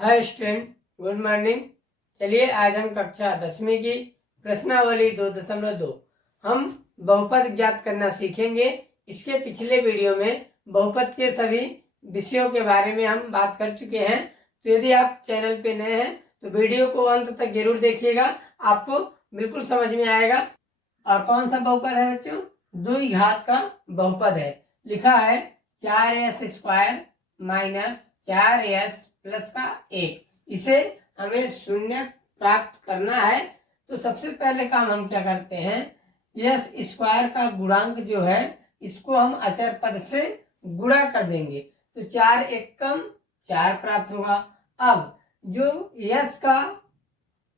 Hi student, good morning. चलिए आज हम कक्षा 10वीं की प्रश्नावली 2.2 हम बहुपद ज्ञात करना सीखेंगे। इसके पिछले वीडियो में बहुपद के सभी विषयों के बारे में हम बात कर चुके हैं। तो यदि आप चैनल पे नए हैं तो वीडियो को अंत तक जरूर देखिएगा, आपको बिल्कुल समझ में आएगा। और कौन सा बहुपद है बच्चों? द्विघात का बहुपद है। लिखा है 4s² माइनस 4s प्लस का 1। इसे हमें शून्य प्राप्त करना है। तो सबसे पहले काम हम क्या करते हैं, यस स्क्वायर का गुणांक जो है इसको हम अचर पद से गुणा कर देंगे। तो 4 एकम 4 प्राप्त होगा। अब जो यस का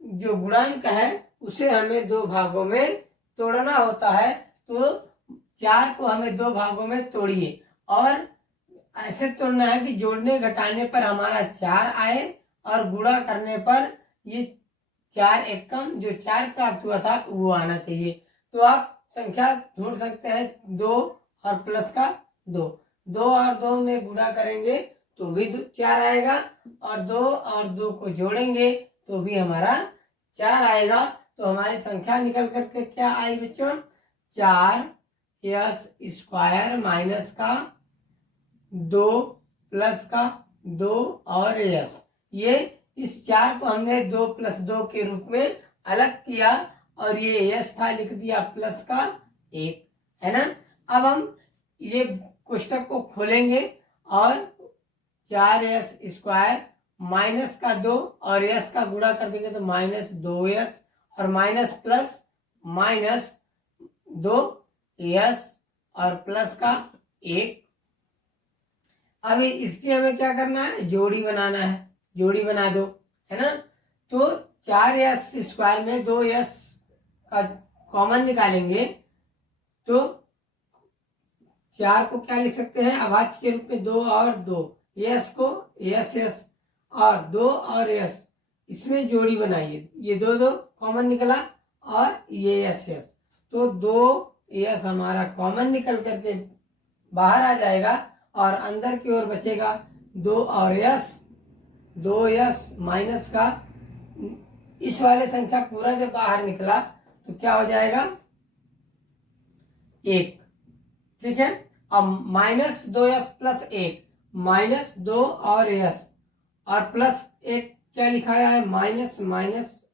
जो गुणांक है उसे हमें दो भागों में तोड़ना होता है। तो 4 को हमें दो भागों में तोड़िए और ऐसे तोड़ना है कि जोड़ने घटाने पर हमारा 4 आए और गुणा करने पर ये 4 एकम जो 4 प्राप्त हुआ था वो आना चाहिए। तो आप संख्या ढूंढ सकते हैं 2 और प्लस का 2। 2 और 2 में गुणा करेंगे तो भी 4 आएगा और 2 और 2 को जोड़ेंगे तो भी हमारा 4 आएगा। तो हमारी संख्या निकल करके क्या आई बच्चों? 4s² माइनस का 2 प्लस का 2 और यस। ये इस 4 को हमने 2 + 2 के रूप में अलग किया और ये यस था, लिख दिया प्लस का 1, है ना। अब हम ये कोष्टक को खोलेंगे और 4s² माइनस का 2 और यस का गुणा कर देंगे तो -2s और माइनस प्लस माइनस 2s और प्लस का 1। अभी इसकी हमें क्या करना है, जोड़ी बनाना है। जोड़ी बना दो, है ना। तो 4s² में 2s का कॉमन निकालेंगे तो 4 को क्या लिख सकते हैं, अभाज्य के रूप में 2 और 2, यस को यस और 2 और यस, इसमें जोड़ी बनाइए। ये 2 2 कॉमन निकला और ये यस। तो 2s हमारा कॉमन निकल करके बाहर आ जाएगा और अंदर की ओर बचेगा 2 और यस, 2s माइनस का इस वाले संख्या पूरा जब बाहर निकला तो क्या हो जाएगा, 1। ठीक है। अब -2s प्लस 1, -2 और यस और प्लस 1 क्या लिखा है, माइनस माइनस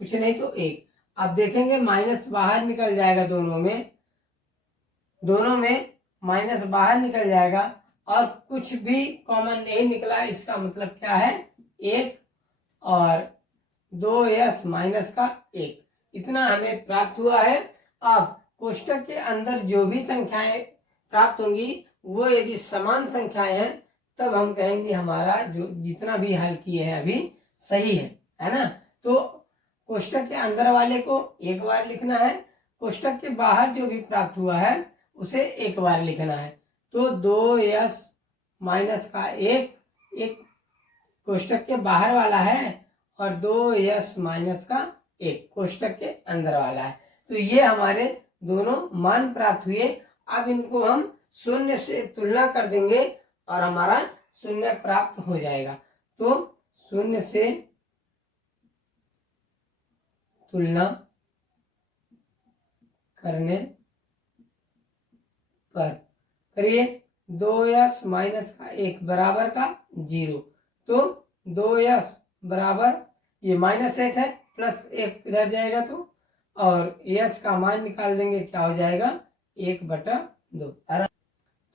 कुछ नहीं तो 1। अब देखेंगे माइनस बाहर निकल जाएगा, दोनों में माइनस बाहर निकल जाएगा और कुछ भी कॉमन नहीं निकला। इसका मतलब क्या है, 1 और 2s माइनस का 1, इतना हमें प्राप्त हुआ है। अब कोष्टक के अंदर जो भी संख्याएं प्राप्त होंगी वो यदि समान संख्याएं हैं तब हम कहेंगे हमारा जो जितना भी हल किए हैं अभी सही है ना। तो कोष्टक के अंदर वाले को एक बार लिखना है, कोष्टक के बाहर जो भी प्राप्त हुआ है उसे एक बार लिखना है। तो 2s माइनस का 1 कोष्टक के बाहर वाला है और 2s माइनस का 1 कोष्टक के अंदर वाला है। तो ये हमारे दोनों मान प्राप्त हुए। अब इनको हम शून्य से तुलना कर देंगे और हमारा शून्य प्राप्त हो जाएगा। तो शून्य से तुलना करने पर करिए 2s माइनस का 1 बराबर का 0। तो 2s बराबर ये -1 है, प्लस 1 इधर जाएगा तो और s का मान निकाल देंगे, क्या हो जाएगा 1/2।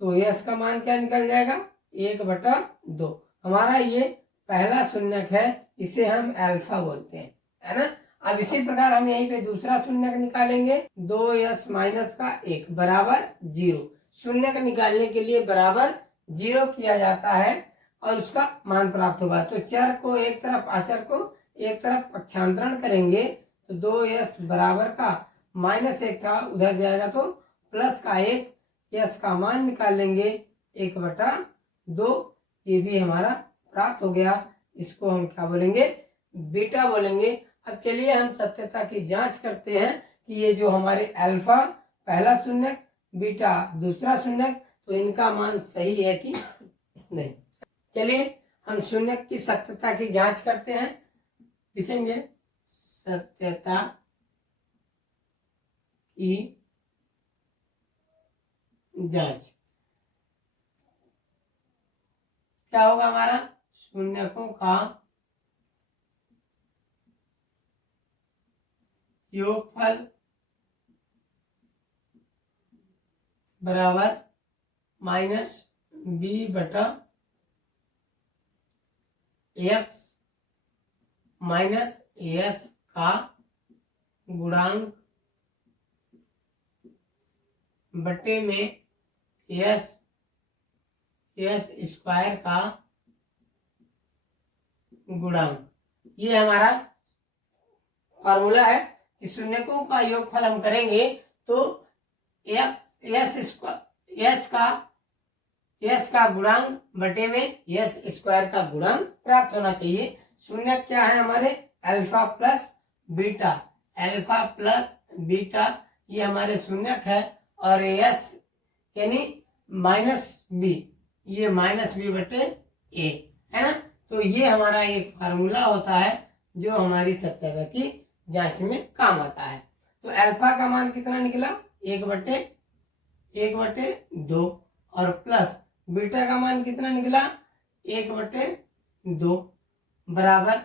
तो s का मान क्या निकल जाएगा, 1/2। हमारा ये पहला शून्यक है, इसे हम अल्फा बोलते हैं, है ना। अब इसी प्रकार हम यहीं पे दूसरा शून्यक निकालेंगे, 2s माइनस का 1 बराबर 0। शून्यक निकालने के लिए बराबर 0 किया जाता है और उसका मान प्राप्त होगा। तो चर को एक तरफ, अचर को एक तरफ पक्षांतरण करेंगे तो 2s बराबर का -1 था, उधर जाएगा तो प्लस का 1, यस का मान निकाल लेंगे 1/2। ये भी हमारा प्राप्त हो गया। इसको हम क्या बोलेंगे, बीटा बोलेंगे। अब चलिए हम सत्यता की जांच करते हैं कि ये जो हमारे अल्फा पहला शून्यक, बीटा दूसरा शून्यक, तो इनका मान सही है कि नहीं। चलिए हम शून्य की सत्यता की जांच करते हैं। लिखेंगे सत्यता की जांच। क्या होगा हमारा? शून्यकों का योगफल बराबर माइनस बी बटा एक्स माइनस एस का गुणांक बटे में एस स्क्वायर का गुणांक। ये हमारा फॉर्मूला है कि शून्यकों का योगफल हम करेंगे तो एस का गुणांक बटे में एस स्क्वायर का गुणांक प्राप्त होना चाहिए। शून्य क्या है हमारे? Alpha plus beta. Alpha plus beta ये हमारे शून्यक है और एस यानी माइनस बी, ये माइनस बी बटे ए है ना। तो ये हमारा एक फार्मूला होता है जो हमारी सत्यता की जांच में काम आता है। तो अल्फा का मान कितना निकला? 1/2 और प्लस बीटा का मान कितना निकला? 1/2 बराबर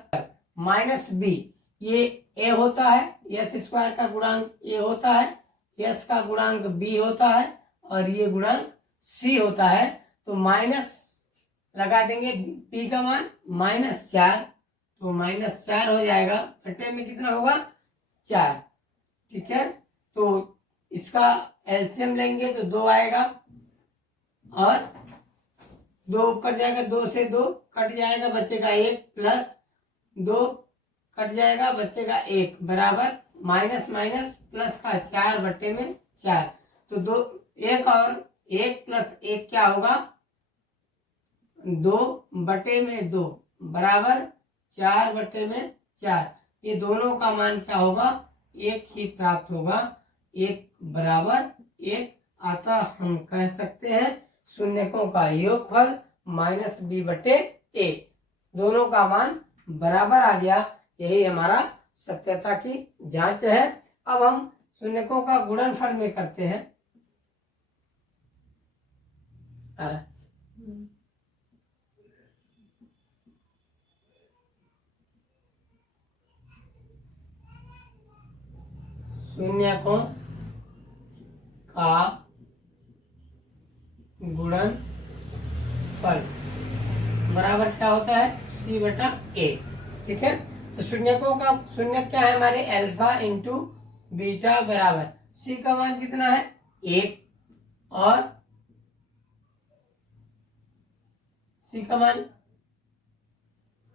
माइनस बी, ये ए होता है, एस स्क्वायर का गुणांक ए होता है, एस का गुणांक बी होता है और ये गुणांक सी होता है। तो माइनस लगा देंगे पी का मान -4, तो -4 हो जाएगा, बटे में कितना होगा? 4। ठीक है, तो इसका एलसीएम लेंगे तो 2 आएगा और 2 ऊपर जाएगा, 2 से 2 कट जाएगा, बचेगा 1 प्लस 2 कट जाएगा, बचेगा 1 बराबर माइनस माइनस प्लस का 4 बटे में 4। तो 2 1 और 1 प्लस 1 क्या होगा? 2 बटे में 2 बराबर 4 बटे में 4। ये दोनों का मान क्या होगा? 1 ही प्राप्त होगा, 1 बराबर 1। अतः हम कह सकते हैं शून्यकों का योगफल माइनस बी बटे ए, दोनों का मान बराबर आ गया। यही हमारा सत्यता की जांच है। अब हम शून्यकों का गुणनफल में करते हैं। शून्यकों का गुणनफल बराबर क्या होता है? सी बटा ए। ठीक है, तो शून्यकों का शून्य क्या है हमारे? अल्फा इंटू बीटा बराबर सी का मान कितना है? 1 और सी का मान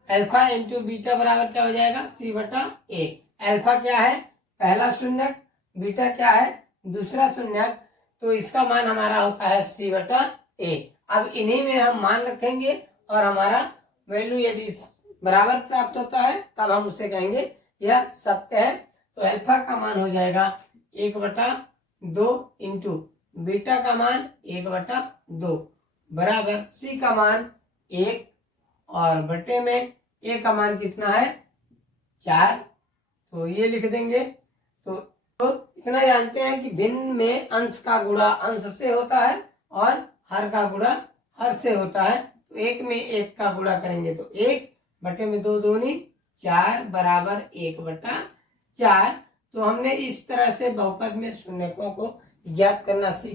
अल्फा इंटू बीटा बराबर क्या हो जाएगा? सी बटा ए। अल्फा क्या है? पहला शून्यक, बीटा क्या है? दूसरा शून्यक, तो इसका मान हमारा होता है सी बटा ए। अब इन्हीं में हम मान रखेंगे और हमारा वैल्यू यदि बराबर प्राप्त होता है तब हम उसे कहेंगे यह सत्य है। तो अल्फा का मान हो जाएगा 1/2 इंटू बीटा का मान 1/2 बराबर सी का मान 1 और बटे में ए का मान कितना है? 4। तो ये लिख देंगे। तो इतना जानते हैं कि भिन्न में अंश का गुणा अंश से होता है और हर का गुणा हर से होता है। तो 1 में 1 का गुणा करेंगे तो 1 बटे में 2 दूनी 4 बराबर 1/4। तो हमने इस तरह से बहुपद में शून्यकों को ज्ञात करना सीखा।